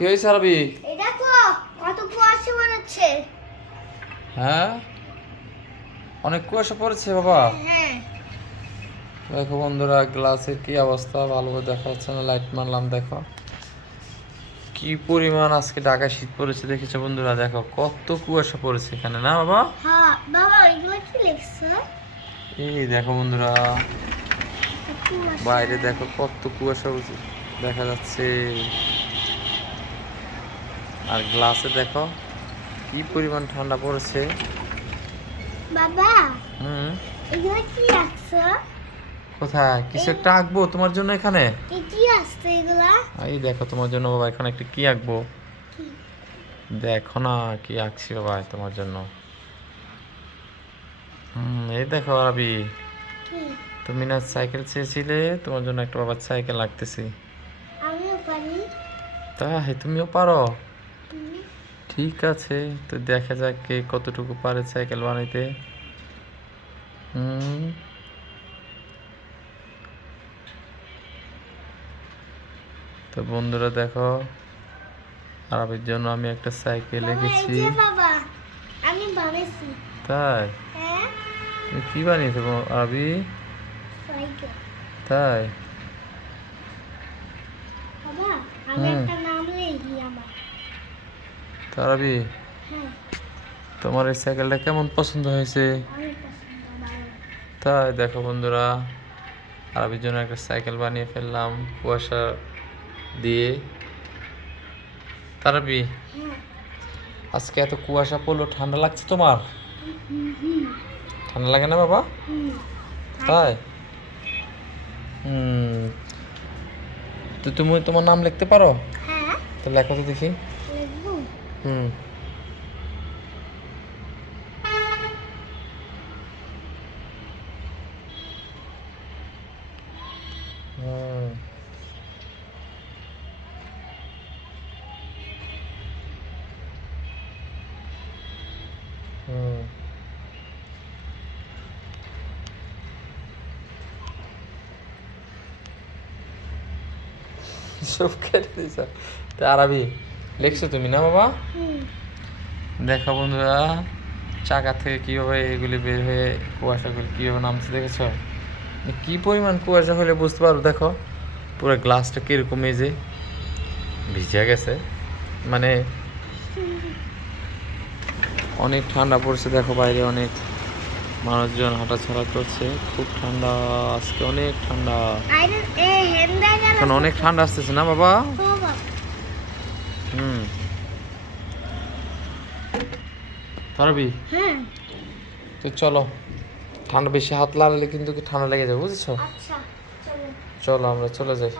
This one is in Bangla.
কি হয়েছে আরবি? এই দেখো কত কুয়াশা পড়েছে। হ্যাঁ, অনেক কুয়াশা পড়েছে বাবা। হ্যাঁ দেখো বন্ধুরা, গ্লাসের কি অবস্থা, ভালো করে দেখা যাচ্ছে না, লাইট মারলাম। দেখো কি পরিমাণ আজকে ঢাকায় শীত পড়েছে, দেখেছো বন্ধুরা? দেখো কত কুয়াশা পড়েছে এখানে, না বাবা? হ্যাঁ বাবা, এগুলো কি লিখছো? এই দেখো বন্ধুরা, কুয়াশা। বাইরে দেখো কত কুয়াশা দেখা যাচ্ছে। আর গ্লাসে দেখো কি পরিমাণ ঠান্ডা পড়েছে। বাবা হুম, এগুলো কি রাখছো? কোথায় কিছু একটা আঁকবো তোমার জন্য এখানে? কি আসছে এগুলা? এই দেখো তোমার জন্য বাবা এখানে একটা কি আঁকবো, কি? দেখো না কি আঁকছি বাবা তোমার জন্য। এই দেখো আরবি, কি? তুমি না সাইকেল চেয়েছিলে, তোমার জন্য একটা বাবার সাইকেল আঁকতেছি। আমিও পারি। তাই তুমিও পারো? হুম। ঠিক আছে, তো দেখা যাক কে কতটুকু পারে সাইকেল বানাইতে। হুম, তো বন্ধুরা দেখো, আরবির জন্য আমি একটা সাইকেল বাবা এই এঁকেছি। যে বাবা, আমি বানাইছি। তাই? হ্যাঁ তুমি কি বানিয়েছো আরবি? সাইকেল। তাই? বাবা আমি হুম, একটা নাম লিখি আমার। তো আরবি, হ্যাঁ তোমার এই সাইকেলটা কেমন পছন্দ হয়েছে? আমি পছন্দ ভালো। তাই? দেখো বন্ধুরা, আরবির জন্য একটা সাইকেল বানিয়ে ফেললাম কুয়াশা দিয়ে। তারবি, হ্যাঁ আজকে এত কুয়াশা পড়লো, ঠান্ডা লাগছে তোমার? হুম হুম ঠান্ডা লাগে না বাবা? হুম। তাই? হুম, তো তুমি তোমার নাম লিখতে পারো? হ্যাঁ তো লেখো তো দেখি। লিখবো। হুম, হুম, হুম। সব কেটে দিছ। তা আরবি লিখছো তুমি না বাবা? হুম। দেখো বন্ধুরা, চাকা থেকে কিভাবে এগুলি বের হয়ে কুয়াশাগুলি কিভাবে নামছে, দেখেছো? কি পরিমাণ কুয়াশা হলে বুঝতে পারো। দেখো পুরো গ্লাসটা কিরকম এই যে ভিজে গেছে, মানে অনেক ঠান্ডা পড়ছে। দেখো বাইরে অনেক মানুষজন হাঁটাচলা করছে, খুব ঠান্ডা আজকে, অনেক ঠান্ডা। আরে এ হেন্দা গেল। এখন অনেক ঠান্ডা আসতেছে না বাবা? বাবা হুম, পারবি? হ্যাঁ তো চলো, ঠান্ডা বেশি হাত লাগালে কিন্তু ঠান্ডা লেগে যাবে, বুঝেছো? আচ্ছা চলো। চলো আমরা চলে যাই।